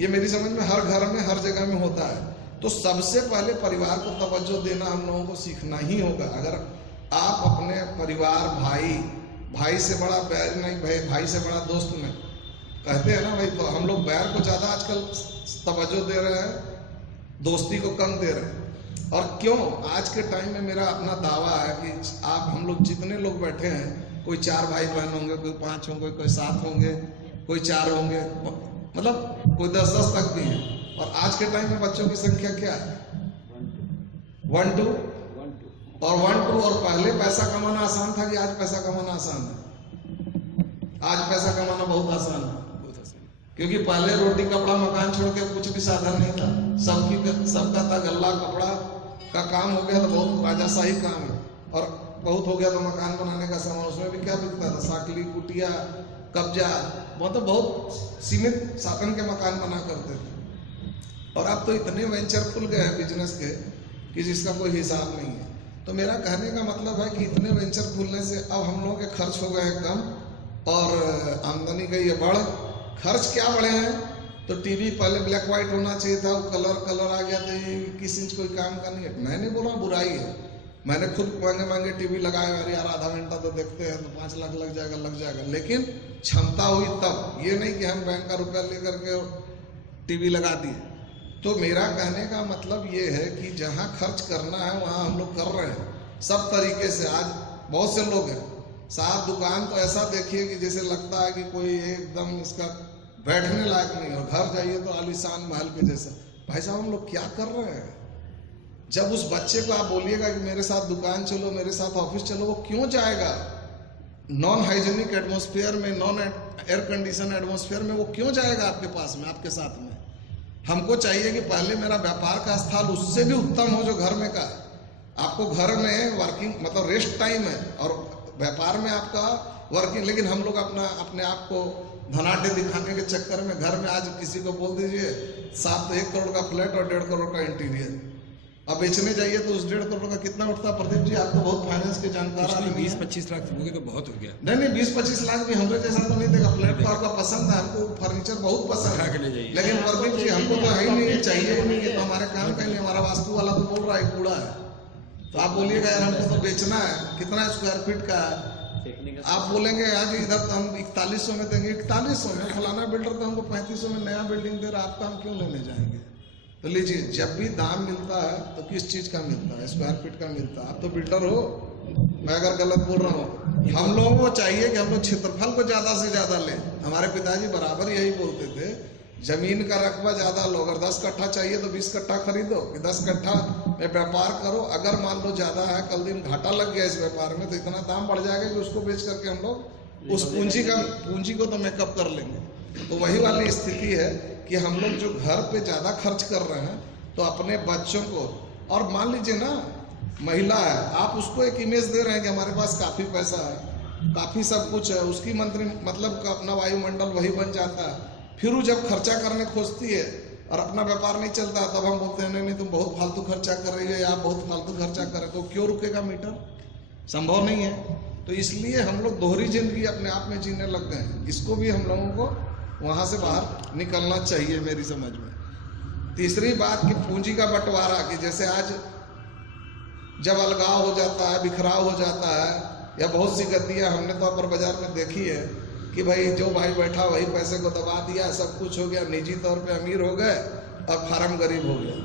ये मेरी समझ में हर घर में हर जगह में होता है। तो सबसे पहले परिवार को तवज्जो देना हम लोगों को सीखना ही होगा। अगर आप अपने परिवार, भाई से बड़ा बैर नहीं, भाई से बड़ा दोस्त नहीं, कहते हैं ना भाई, तो हम लोग बैर को ज़्यादा आजकल तवज्जो दे रहे हैं, दोस्ती को कम दे रहे हैं। और क्यों? आज के टाइम में मेरा अपना दावा है कि हम लोग जितने लोग बैठे हैं, कोई 4 भाई बहन होंगे, कोई 5 होंगे, कोई 7 होंगे, कोई 4 होंगे, मतलब कोई 10-10 तक भी है। और आज के टाइम में बच्चों की संख्या क्या है? 1 2 और पहले पैसा कमाना आसान था कि आज पैसा कमाना आसान है? आज पैसा कमाना बहुत आसान है, क्योंकि पहले रोटी कपड़ा मकान छोड़ के कुछ भी साधन नहीं था। सबका था गल्ला कपड़ा का काम हो गया तो बहुत राजाशाही काम है, और बहुत हो गया तो मकान बनाने का सामान, उसमें भी क्या बिकता था? साकली, कुटिया, कब्जा, मतलब बहुत सीमित साधन के मकान बना करते थे। और अब तो इतने वेंचर खुल गए हैं बिजनेस के कि जिसका कोई हिसाब नहीं है। तो मेरा कहने का मतलब है कि इतने वेंचर खुलने से अब हम लोगों के खर्च हो गए हैं कम, और आमदनी का ये बढ़। खर्च क्या बढ़े हैं? तो टीवी पहले ब्लैक व्हाइट होना चाहिए था, वो कलर आ गया तो ये 21 इंच कोई काम का नहीं है। मैं नहीं बोला बुराई है, मैंने खुद महंगे टीवी लगाए, अरे यार आधा घंटा तो देखते हैं तो 5 लाख लग जाएगा, लेकिन क्षमता हुई तब, ये नहीं कि हम बैंक का रुपया लेकर के टीवी लगा दिए। तो मेरा कहने का मतलब ये है कि जहाँ खर्च करना है वहाँ हम लोग कर रहे हैं सब तरीके से। आज बहुत से लोग हैं, साफ दुकान तो ऐसा देखिए कि जैसे लगता है कि कोई एकदम इसका बैठने लायक नहीं, और घर जाइए तो आलीशान महल के जैसा। भाई साहब हम लोग क्या कर रहे हैं? जब उस बच्चे को आप बोलिएगा कि मेरे साथ दुकान चलो, मेरे साथ ऑफिस चलो, वो क्यों जाएगा? नॉन हाइजीनिक एटमॉस्फेयर में, नॉन एयर कंडीशन एटमॉस्फेयर में वो क्यों जाएगा आपके पास में, आपके साथ में? हमको चाहिए कि पहले मेरा व्यापार का स्थल उससे भी उत्तम हो जो घर में का। आपको घर में वर्किंग मतलब रेस्ट टाइम है, और व्यापार में आपका वर्किंग। लेकिन हम लोग अपने आप को धनाटे दिखाने के चक्कर में घर में, आज किसी को बोल दीजिए 1 करोड़ का फ्लैट और 1.5 करोड़ का इंटीरियर, अब बेचने जाइए तो उस 1.5 करोड़ का कितना उठता है? प्रदीप जी आपको बहुत फाइनेंस के जानकार आदमी, 20-25 लाख हो गए तो बहुत हो गया। नहीं 20-25 लाख भी हमरे जैसा तो नहीं देगा। फ्लैट तो आपका पसंद है, हमको फर्नीचर बहुत पसंद है, लेकिन प्रदीप जी हमको तो है ही नहीं, चाहिए ही नहीं, तो हमारे काम का ही नहीं। हमारा वास्तु वाला तो बोल रहा है कूड़ा है, तो आप बोलिएगा यार हमको तो बेचना है, कितना स्क्वायर फीट का है? आप बोलेंगे आज इधर तो हम 4100 में देंगे, 4100 में फलाना बिल्डर तो हमको 3500 में नया बिल्डिंग दे रहा, आपका हम क्यों लेने जाएंगे? तो लीजिए, जब भी दाम मिलता है तो किस चीज का मिलता है? स्क्वायर फीट का मिलता है। आप तो बिल्डर हो, मैं अगर गलत बोल रहा हूँ। हम लोगों को चाहिए कि हम लोग क्षेत्रफल को ज्यादा से ज्यादा लें। हमारे पिताजी बराबर यही बोलते थे, जमीन का रकबा ज्यादा लो, अगर 10 कट्ठा चाहिए तो 20 कट्ठा खरीदो, कि 10 कट्ठा में व्यापार करो। अगर मान लो ज्यादा है, कल दिन घाटा लग गया इस व्यापार में, तो इतना दाम बढ़ जाएगा कि उसको बेच करके हम लोग उस पूंजी को तो मेकअप कर लेंगे। तो वही वाली स्थिति है कि हम लोग जो घर पे ज्यादा खर्च कर रहे हैं, तो अपने बच्चों को, और मान लीजिए ना महिला है, आप उसको एक इमेज दे रहे हैं कि हमारे पास काफी पैसा है, काफी सब कुछ है, उसकी मंत्री मतलब अपना वायुमंडल वही बन जाता है। फिर वो जब खर्चा करने खोजती है और अपना व्यापार नहीं चलता, तब हम बोलते हैं नहीं तुम बहुत फालतू खर्चा कर रही है, या आप बहुत फालतू खर्चा कर रहे हो। तो क्यों रुकेगा मीटर? संभव नहीं है। तो इसलिए हम लोग दोहरी जिंदगी अपने आप में जीने लग गए हैं। इसको भी हम लोगों को वहां से बाहर निकलना चाहिए मेरी समझ में। तीसरी बात कि पूंजी का बंटवारा, कि जैसे आज जब अलगाव हो जाता है, बिखराव हो जाता है, या बहुत सी गद्दियां हमने तो अपर बाजार में देखी है कि भाई जो भाई बैठा वही पैसे को दबा दिया, सब कुछ हो गया, निजी तौर पे अमीर हो गए और फार्म गरीब हो गया,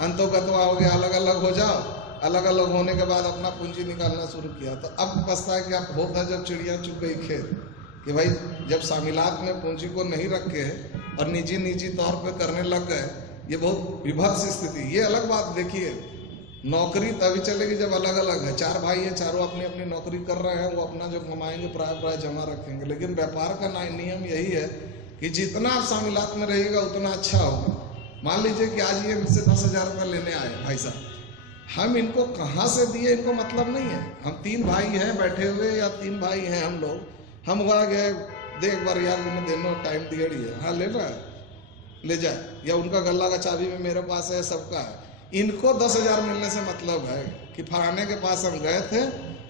अंतोगतवा हो गया, अलग अलग हो जाओ। अलग अलग होने के बाद अपना पूंजी निकालना शुरू किया। तो अब पछता है कि अब होता जब चिड़िया चुग गई खेत, कि भाई जब शामिलात में पूंजी को नहीं रखे और निजी तौर पे करने लग गए, ये बहुत विभत्स स्थिति। ये अलग बात देखिए, नौकरी तभी चलेगी जब अलग अलग है। 4 भाई हैं, चारों अपनी अपनी नौकरी कर रहे हैं, वो अपना जो कमाएंगे प्राय जमा रखेंगे। लेकिन व्यापार का नियम यही है कि जितना आप शामिलात में रहिएगा उतना अच्छा होगा। मान लीजिए कि आज ये मुझसे 10,000 रुपये लेने आए भाई साहब, हम इनको कहाँ से दिए इनको मतलब नहीं है। हम 3 भाई हैं बैठे हुए, या 3 भाई हैं हम लोग, हम वहाँ गए, देख बार यार मैंने देने टाइम दिया है, हाँ ले रहा है ले जाए, या उनका गल्ला का चाबी में मेरे पास है, सबका है। इनको 10,000 मिलने से मतलब है कि फलाने के पास हम गए थे,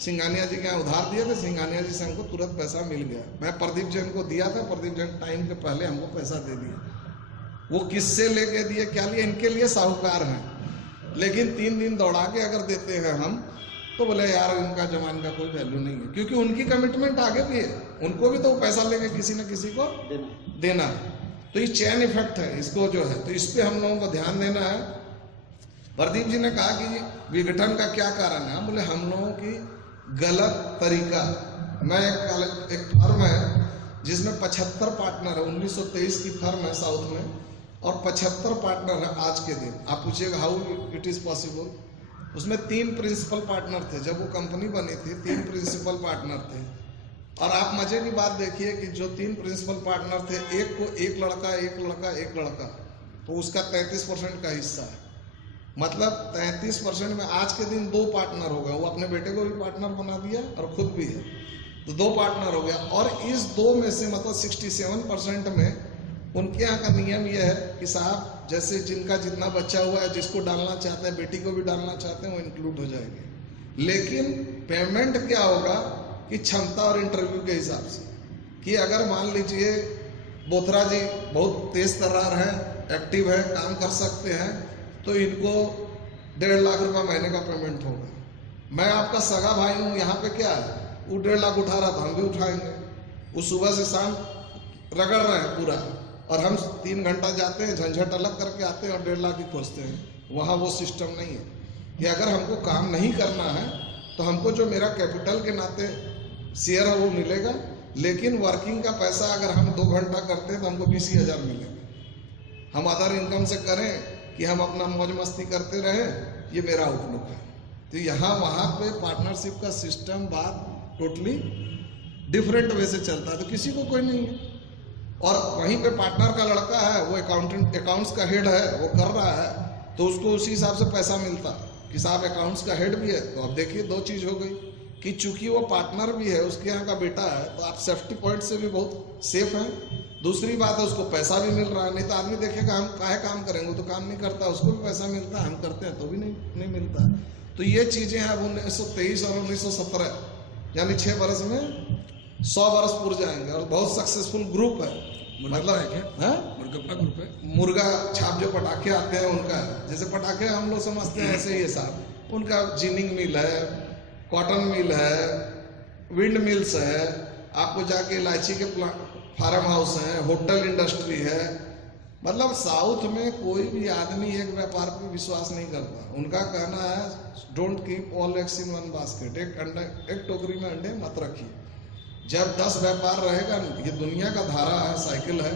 सिंघानिया जी के यहाँ उधार दिए थे, सिंघानिया जी से हमको तुरंत पैसा मिल गया। मैं प्रदीप जैन को दिया था, प्रदीप जैन टाइम के पहले हमको पैसा दे दिया। वो किससे लेके दिए क्या लिए, इनके लिए साहूकार हैं। लेकिन 3 दिन दौड़ा के अगर देते हैं हम तो बोले यार इनका जमान का कोई वैल्यू नहीं है, क्योंकि उनकी कमिटमेंट आगे भी है, उनको भी तो पैसा लेके किसी न किसी को देना है। तो ये चेन इफेक्ट है, इसको जो है तो इस पे हम लोगों को ध्यान देना है। प्रदीप जी ने कहा कि विघटन का क्या कारण है, बोले हम लोगों की गलत तरीका। मैं एक फर्म है जिसमें 75 पार्टनर है, 1923 की फर्म है साउथ में, और 75 पार्टनर है आज के दिन। आप पूछिएगा हाउ इट इज पॉसिबल। उसमें 3 प्रिंसिपल पार्टनर थे, जब वो कंपनी बनी थी 3 प्रिंसिपल पार्टनर थे। और आप मजे की बात देखिए कि जो 3 प्रिंसिपल पार्टनर थे, एक को एक लड़का, तो उसका 33% का हिस्सा है। मतलब 33% में आज के दिन 2 पार्टनर हो गए। वो अपने बेटे को भी पार्टनर बना दिया और खुद भी है, तो 2 पार्टनर हो गया। और इस 2 में से मतलब 67% में उनके यहाँ का नियम यह है कि साहब जैसे जिनका जितना बच्चा हुआ है, जिसको डालना चाहते हैं, बेटी को भी डालना चाहते हैं, वो इंक्लूड हो जाएंगे। लेकिन पेमेंट क्या होगा कि क्षमता और इंटरव्यू के हिसाब से, कि अगर मान लीजिए बोथरा जी बहुत तेज तर्रार हैं, एक्टिव है, काम कर सकते हैं, तो इनको 1.5 लाख रुपया महीने का पेमेंट होगा। मैं आपका सगा भाई हूँ, यहाँ पे क्या है, वो 1.5 लाख उठा रहा था, हम भी उठाएंगे। वो सुबह से शाम रगड़ रहे हैं पूरा, और हम 3 घंटा जाते हैं, झंझट अलग करके आते हैं और 1.5 लाख ही खोजते हैं। वहाँ वो सिस्टम नहीं है कि अगर हमको काम नहीं करना है तो हमको जो मेरा कैपिटल के नाते शेयर है वो मिलेगा, लेकिन वर्किंग का पैसा अगर हम 2 घंटा करते हैं तो हमको 20,000 मिलेगा। हम अदर इनकम से करें कि हम अपना मौज मस्ती करते रहें, ये मेरा आउटलुक है। तो यहाँ वहाँ पे पार्टनरशिप का सिस्टम बात टोटली डिफरेंट वे से चलता है, तो किसी को कोई नहीं है। और वहीं पे पार्टनर का लड़का है, वो अकाउंट्स का हेड है, वो कर रहा है, तो उसको उसी हिसाब से पैसा मिलता कि साहब अकाउंट्स का हेड भी है। तो अब देखिए 2 चीज़ हो गई कि चूंकि वो पार्टनर भी है, उसके यहाँ का बेटा है, तो आप सेफ्टी पॉइंट से भी बहुत सेफ हैं। दूसरी बात है उसको पैसा भी मिल रहा है। नहीं तो आदमी देखेगा हम काहे काम करेंगे, तो काम नहीं करता, उसको भी पैसा मिलता है, हम करते हैं तो भी नहीं मिलता। तो ये चीज़ें हैं। अब 1923 और 1917 यानी 6 बरस में 100 बरस पूर जाएंगे, और बहुत सक्सेसफुल ग्रुप है। मतलब मुर्गा ग्रुप है, मुर्गा छाप जो पटाखे आते हैं उनका, जैसे पटाखे हम लोग समझते हैं ऐसे ही है साहब। उनका जिनिंग मिल है, कॉटन मिल है, विंड मिल्स है, आपको जाके इलायची के फार्म हाउस है, होटल इंडस्ट्री है। मतलब साउथ में कोई भी आदमी एक व्यापार पे विश्वास नहीं करता। उनका कहना है don't keep all eggs in one basket, एक टोकरी में अंडे मत रखिए। जब 10 व्यापार रहेगा, ये दुनिया का धारा है, साइकिल है,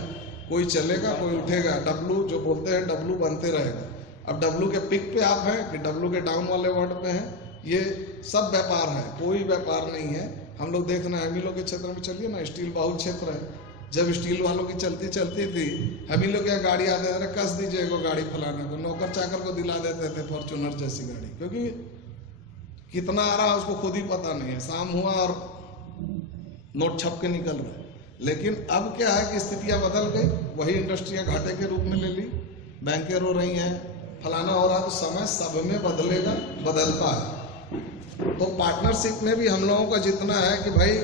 कोई चलेगा कोई उठेगा। डब्लू जो बोलते हैं डब्लू बनते रहेगा। अब डब्लू के पिक पे आप हैं कि डब्लू के डाउन वाले वर्ड पे हैं, ये सब व्यापार है, कोई व्यापार नहीं है। हम लोग देखना है, हम ही लोग के क्षेत्र में चलिए ना, स्टील बहुत क्षेत्र है। जब स्टील वालों की चलती थी, हम ही लोग क्या गाड़ी आते थे, कस दीजिए को गाड़ी फलाने को, नौकर चाकर को दिला देते थे फॉर्च्यूनर जैसी गाड़ी, क्योंकि कितना आ रहा है उसको खुद ही पता नहीं है। शाम हुआ और नोट छप के निकल रहे। लेकिन अब क्या है कि स्थितियां बदल गई, वही इंडस्ट्रियां घाटे के रूप में ले ली, बैंकें रो रही हैं, फलाना हो रहा। तो समय सब में बदलेगा, बदलता है। तो पार्टनरशिप में भी हम लोगों का जितना है कि भाई